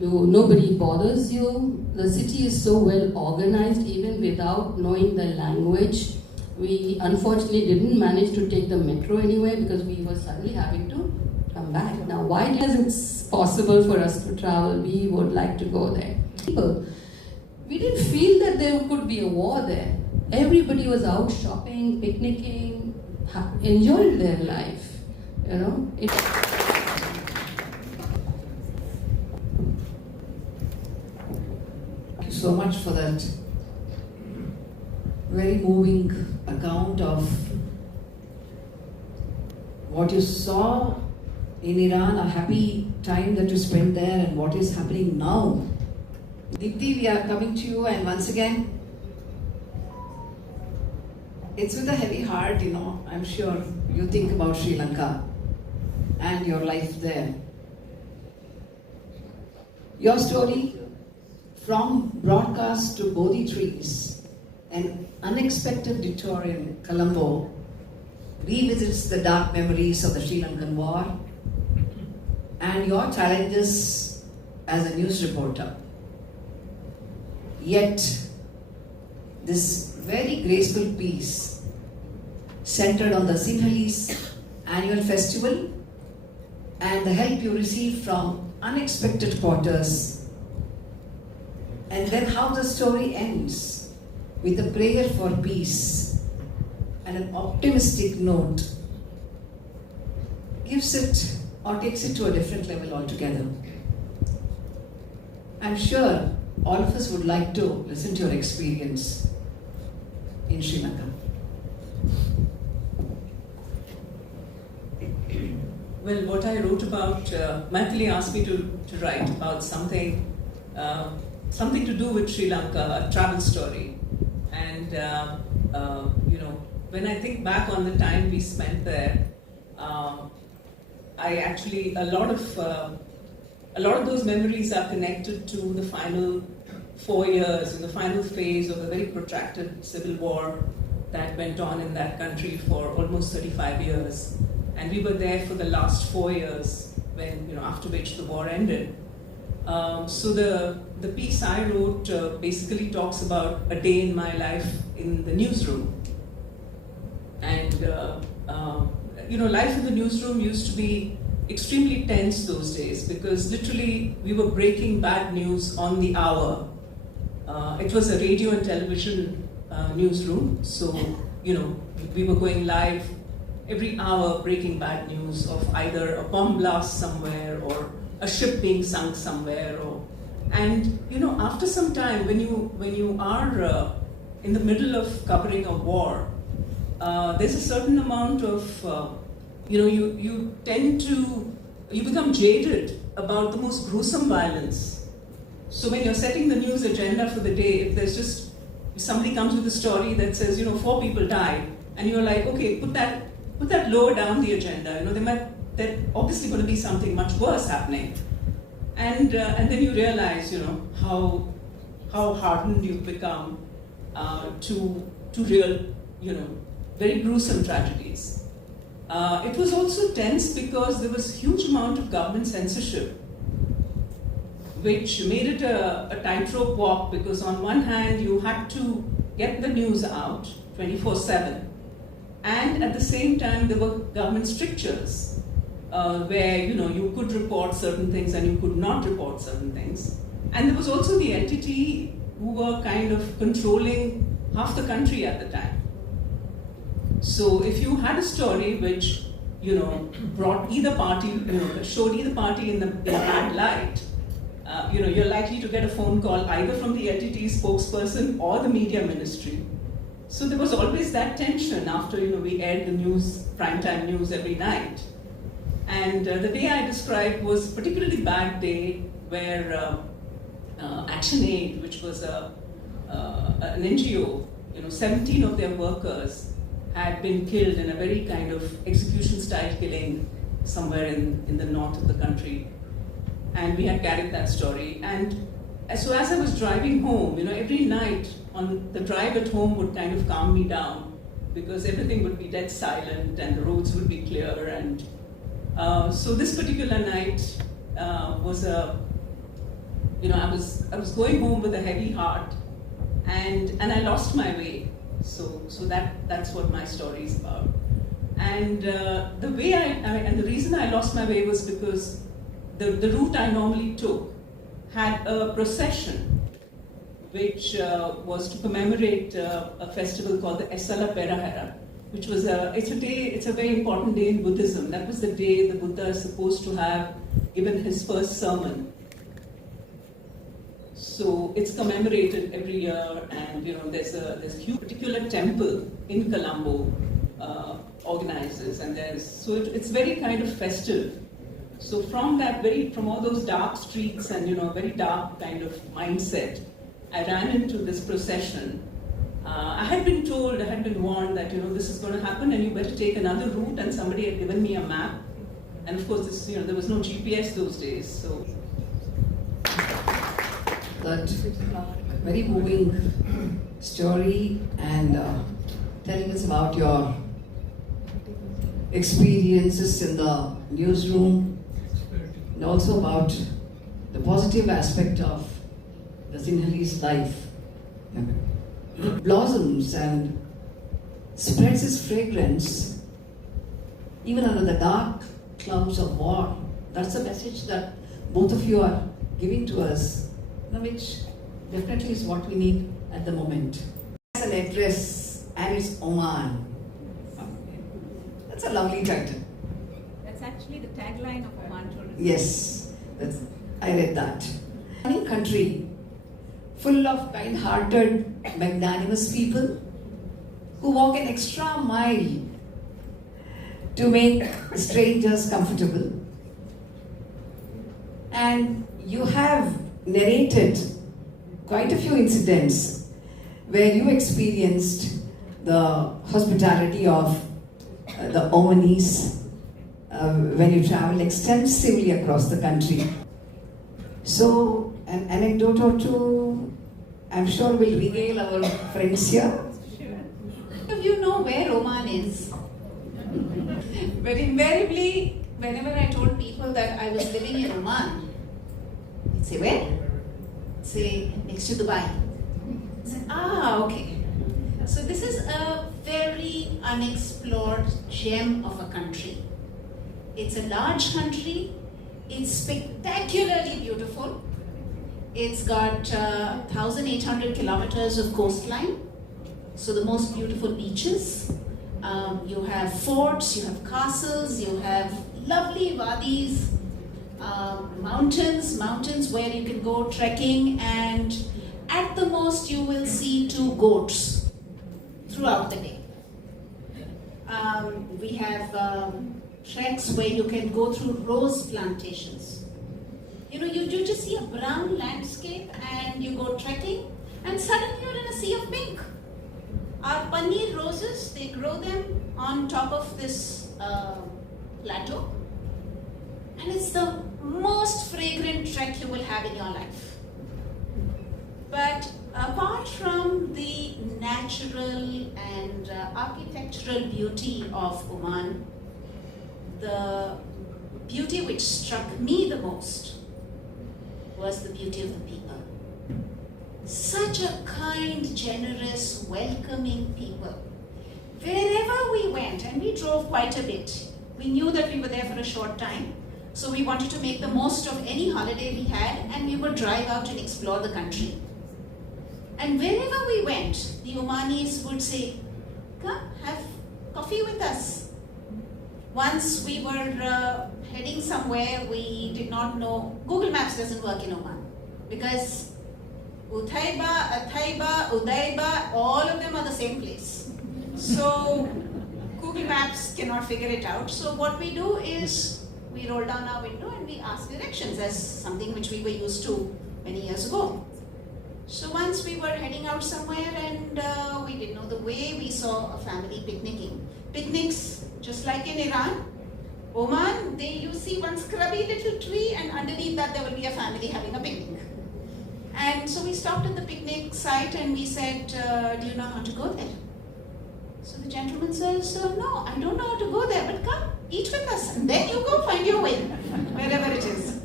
nobody bothers you. The city is so well organized even without knowing the language. We unfortunately didn't manage to take the metro anywhere because we were suddenly having to come back. Now why is it possible for us to travel? We would like to go there. We didn't feel that there could be a war there. Everybody was out shopping, picnicking, enjoyed their life. Thank you so much for that very moving account of what you saw in Iran, a happy time that you spent there, and what is happening now. Deepti, we are coming to you, and once again, it's with a heavy heart, I'm sure you think about Sri Lanka and your life there. Your story, from broadcast to Bodhi trees, an unexpected detour in Colombo, revisits the dark memories of the Sri Lankan war and your challenges as a news reporter. Yet, this very graceful piece centered on the ᵜᵃᵃ annual festival and the help you received from unexpected quarters, and then how the story ends with a prayer for peace and an optimistic note, gives it or takes it to a different level altogether. I'm sure all of us would like to listen to your experience in Sri Lanka. Well, what I wrote about, Maithili asked me to write about something to do with Sri Lanka, a travel story. And, when I think back on the time we spent there, I actually, a lot of those memories are connected to the final 4 years, in the final phase of a very protracted civil war that went on in that country for almost 35 years. And we were there for the last 4 years, when, after which the war ended. So the piece I wrote basically talks about a day in my life in the newsroom. And, life in the newsroom used to be extremely tense those days, because literally we were breaking bad news on the hour. It was a radio and television newsroom, so, we were going live every hour, breaking bad news of either a bomb blast somewhere or a ship being sunk somewhere. And after some time, when you are in the middle of covering a war, there's a certain amount of, you become jaded about the most gruesome violence. So when you're setting the news agenda for the day, if somebody comes with a story that says, 4 people died, and you're like, okay, put that lower down the agenda. There's obviously going to be something much worse happening. And then you realize, how hardened you've become to real, very gruesome tragedies. It was also tense because there was a huge amount of government censorship, which made it a tightrope walk, because on one hand you had to get the news out 24/7, and at the same time there were government strictures where you could report certain things and you could not report certain things. And there was also the entity who were kind of controlling half the country at the time. So if you had a story which brought either party, showed either party in the bad light, you're likely to get a phone call either from the entity spokesperson or the media ministry. So there was always that tension after we aired the news, primetime news every night. And the day I described was a particularly bad day where ActionAid, which was an NGO, 17 of their workers had been killed in a very kind of execution-style killing somewhere in the north of the country. And we had carried that story. And so as I was driving home, every night on the drive at home would kind of calm me down, because everything would be dead silent and the roads would be clear. And so this particular night was I was going home with a heavy heart, and I lost my way. So that's what my story is about. And the way and the reason I lost my way was because the route I normally took had a procession, which was to commemorate a festival called the ᵗᵃ, which was it's a very important day in Buddhism. That was the day the Buddha is supposed to have given his first sermon. So it's commemorated every year, and there's a huge particular temple in Colombo organizes, and it's very kind of festive. So from all those dark streets and very dark kind of mindset, I ran into this procession. I had been warned that this is going to happen, and you better take another route. And somebody had given me a map, and of course, there was no GPS those days. So that very moving story and telling us about your experiences in the newsroom and also about the positive aspect of the Sinhalese life. It blossoms and spreads its fragrance even under the dark clouds of war. That's the message that both of you are giving to us, which definitely is what we need at the moment. As an address, and it's Oman. That's a lovely title. That's actually the tagline of Oman Tourism. Yes, I read that. A country full of kind-hearted, magnanimous people who walk an extra mile to make strangers comfortable. And you have narrated quite a few incidents where you experienced the hospitality of the Omanese when you travel extensively across the country. So, an anecdote or two, I'm sure will regale our friends here. Sure. You know where Oman is. But invariably, whenever I told people that I was living in Oman, they'd say, where? I'd say, next to Dubai. I said, okay. So this is a very unexplored gem of a country. It's a large country. It's spectacularly beautiful. It's got 1,800 kilometers of coastline. So the most beautiful beaches. You have forts, you have castles, you have lovely wadis, mountains where you can go trekking, and at the most you will see 2 goats throughout the day. We have treks where you can go through rose plantations. You just see a brown landscape and you go trekking and suddenly you're in a sea of pink. Our paneer roses, they grow them on top of this plateau, and it's the most fragrant trek you will have in your life. But apart from the natural and architectural beauty of Oman, the beauty which struck me the most was the beauty of the people. Such a kind, generous, welcoming people. Wherever we went, and we drove quite a bit, we knew that we were there for a short time, so we wanted to make the most of any holiday we had, and we would drive out and explore the country. And wherever we went, the Omanis would say, come, have coffee with us. Once we were heading somewhere, we did not know. Google Maps doesn't work in Oman because ᵗᵉ, Udaiba, all of them are the same place. So Google Maps cannot figure it out. So what we do is we roll down our window and we ask directions, as something which we were used to many years ago. So once we were heading out somewhere and we didn't know the way, we saw a family picnicking. Picnics, just like in Iran, Oman, you see one scrubby little tree and underneath that there will be a family having a picnic. And so we stopped at the picnic site and we said, do you know how to go there? So the gentleman says, no, I don't know how to go there, but come, eat with us, and then you go find your way, wherever it is.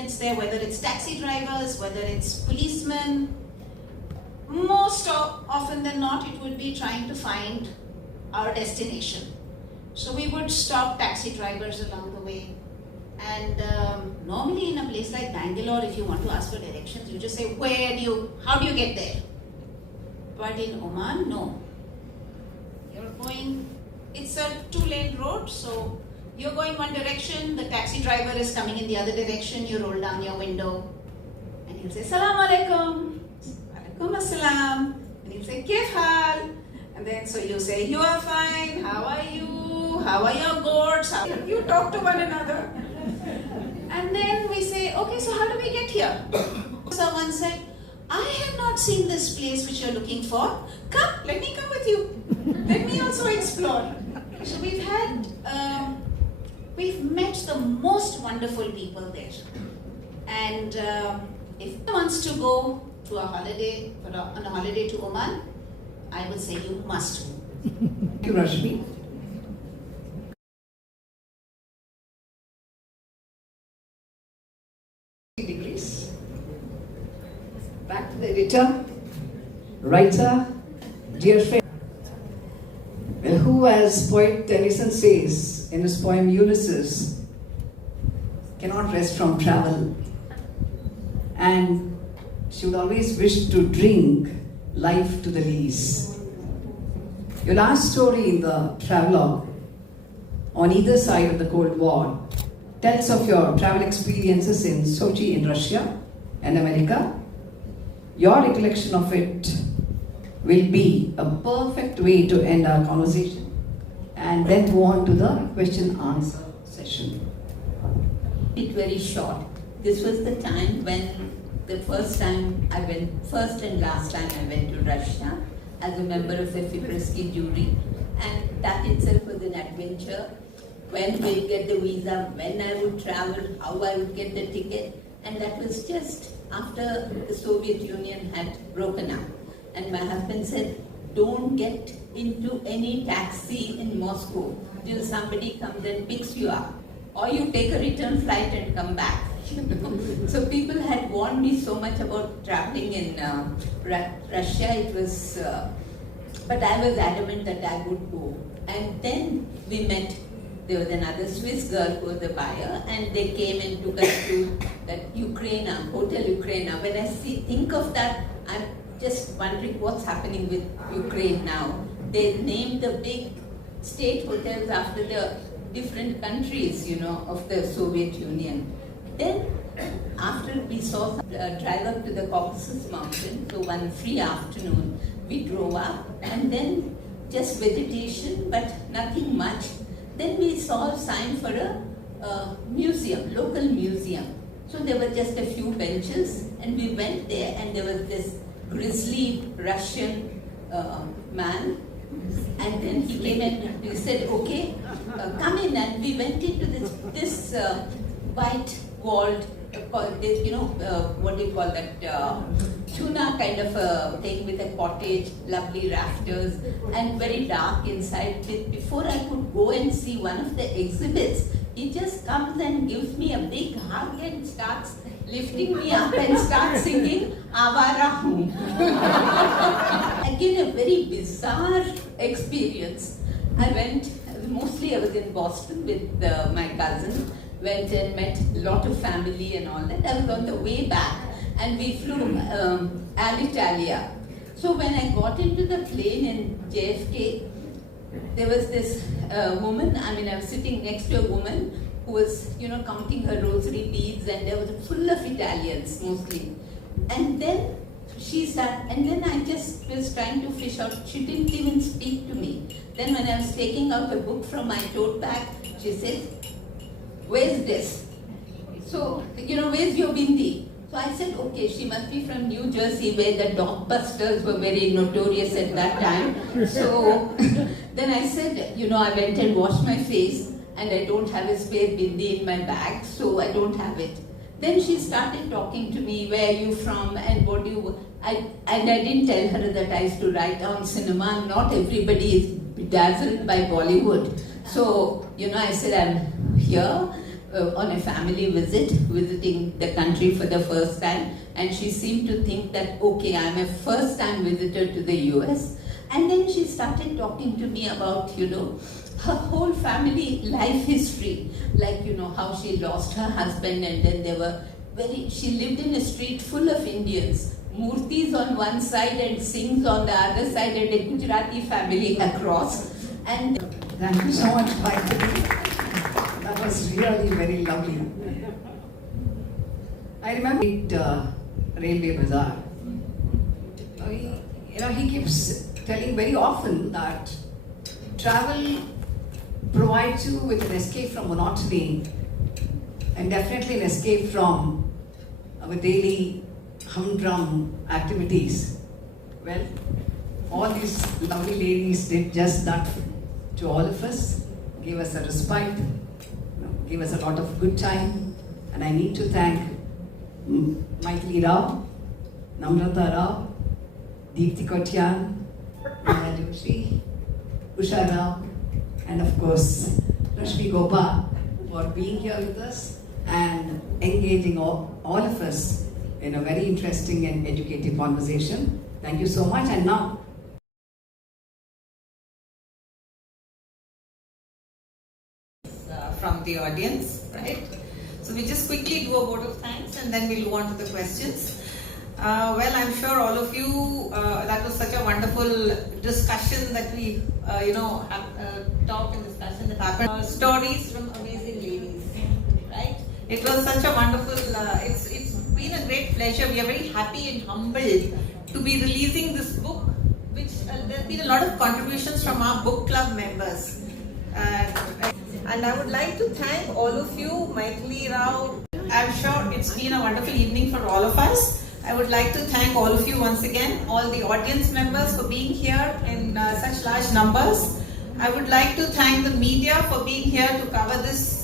It's there, whether it's taxi drivers, whether it's policemen, most often than not, it would be trying to find our destination. So we would stop taxi drivers along the way. And normally in a place like Bangalore, if you want to ask for directions, you just say, how do you get there? But in Oman, no. You're going, it's a 2-lane road, so you're going one direction, the taxi driver is coming in the other direction, you roll down your window and he'll say, Salam alaikum, alaikum assalam, and he'll say, Kif hal? And then so you say, you are fine, how are you? How are your goats? You talk to one another. And then we say, okay, so how do we get here? Someone said, I have not seen this place which you're looking for. Come, let me come with you. Let me also explore. So we've met the most wonderful people there. And if one wants to go to a holiday, on a holiday to Oman, I would say you must go. Thank you, Rashmi. Degrees. Back to the editor, writer, dear friend. Well, who, as poet Tennyson says in his poem Ulysses, cannot rest from travel, and she would always wish to drink life to the lees. Your last story in the travelogue, On Either Side of the Cold War, tells of your travel experiences in Sochi in Russia and America. Your recollection of it will be a perfect way to end our conversation and then move on to the question-answer session. It very short. This was the time when the first and last time I went to Russia as a member of the ᵗEØS jury, and that itself was an adventure. When we'd get the visa, when I would travel, how I would get the ticket, and that was just after the Soviet Union had broken up. And my husband said, don't get into any taxi in Moscow till somebody comes and picks you up, or you take a return flight and come back. So people had warned me so much about traveling in Russia. It was, but I was adamant that I would go. And then we met. There was another Swiss girl who was a buyer, and they came and took us to that Hotel Ukraine. When I think of that, I'm just wondering what's happening with Ukraine now. They named the big state hotels after the different countries, of the Soviet Union. Then, after we saw drive up to the Caucasus Mountain, so one free afternoon, we drove up, and then just vegetation, but nothing much. Then we saw a sign for a museum, local museum. So there were just a few benches, and we went there, and there was this grizzly Russian man, and then he came and we said, okay, come in, and we went into this white walled, what do you call that, tuna kind of a thing with a cottage, lovely rafters, and very dark inside. Before I could go and see one of the exhibits, he just comes and gives me a big hug and starts lifting me up and starts singing Avara Hoon. Again, a very bizarre experience. Mostly I was in Boston with my cousin, went and met a lot of family and all that. I was on the way back, and we flew Alitalia. So when I got into the plane in JFK, there was this woman, I was sitting next to a woman who was, counting her rosary beads, and there was full of Italians mostly. And then I just was trying to fish out, she didn't even speak to me. Then when I was taking out a book from my tote bag, she said, where's this? So, where's your bindi? So I said, okay, she must be from New Jersey, where the dog busters were very notorious at that time. So then I said, I went and washed my face, and I don't have a spare bindi in my bag, so I don't have it. Then she started talking to me, where are you from, and what do you... And I didn't tell her that I used to write down cinema. Not everybody is bedazzled by Bollywood. So, I said, I'm here on a family visit, visiting the country for the first time. And she seemed to think that, okay, I'm a first-time visitor to the US. And then she started talking to me about, her whole family life history. Like, how she lost her husband, and then she lived in a street full of Indians. Murtis on one side and Singhs on the other side, and a Gujarati family across. And thank you so much, Bhaikali. That was really very lovely. I remember Railway Bazaar. He keeps telling very often that travel provides you with an escape from monotony and definitely an escape from our daily humdrum activities. Well, all these lovely ladies did just that to all of us, gave us a respite, gave us a lot of good time, and I need to thank Maithili Rao, Namrata Rao, Deepthi Kotian, Maya Joshi, Usha Rao, and of course Rashmi Gopal for being here with us and engaging all of us in a very interesting and educative conversation. Thank you so much. And now from the audience, right? So we just quickly do a vote of thanks and then we'll go on to the questions. Well, I'm sure all of you, that was such a wonderful discussion that we, talk and discussion that happened. Stories from amazing ladies, right? It was such a wonderful, it's been a great pleasure. We are very happy and humbled to be releasing this book, which there's been a lot of contributions from our book club members. And I would like to thank all of you, Maithili Rao. I'm sure it's been a wonderful evening for all of us. I would like to thank all of you once again, all the audience members for being here in such large numbers. I would like to thank the media for being here to cover this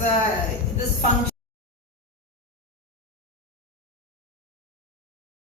function.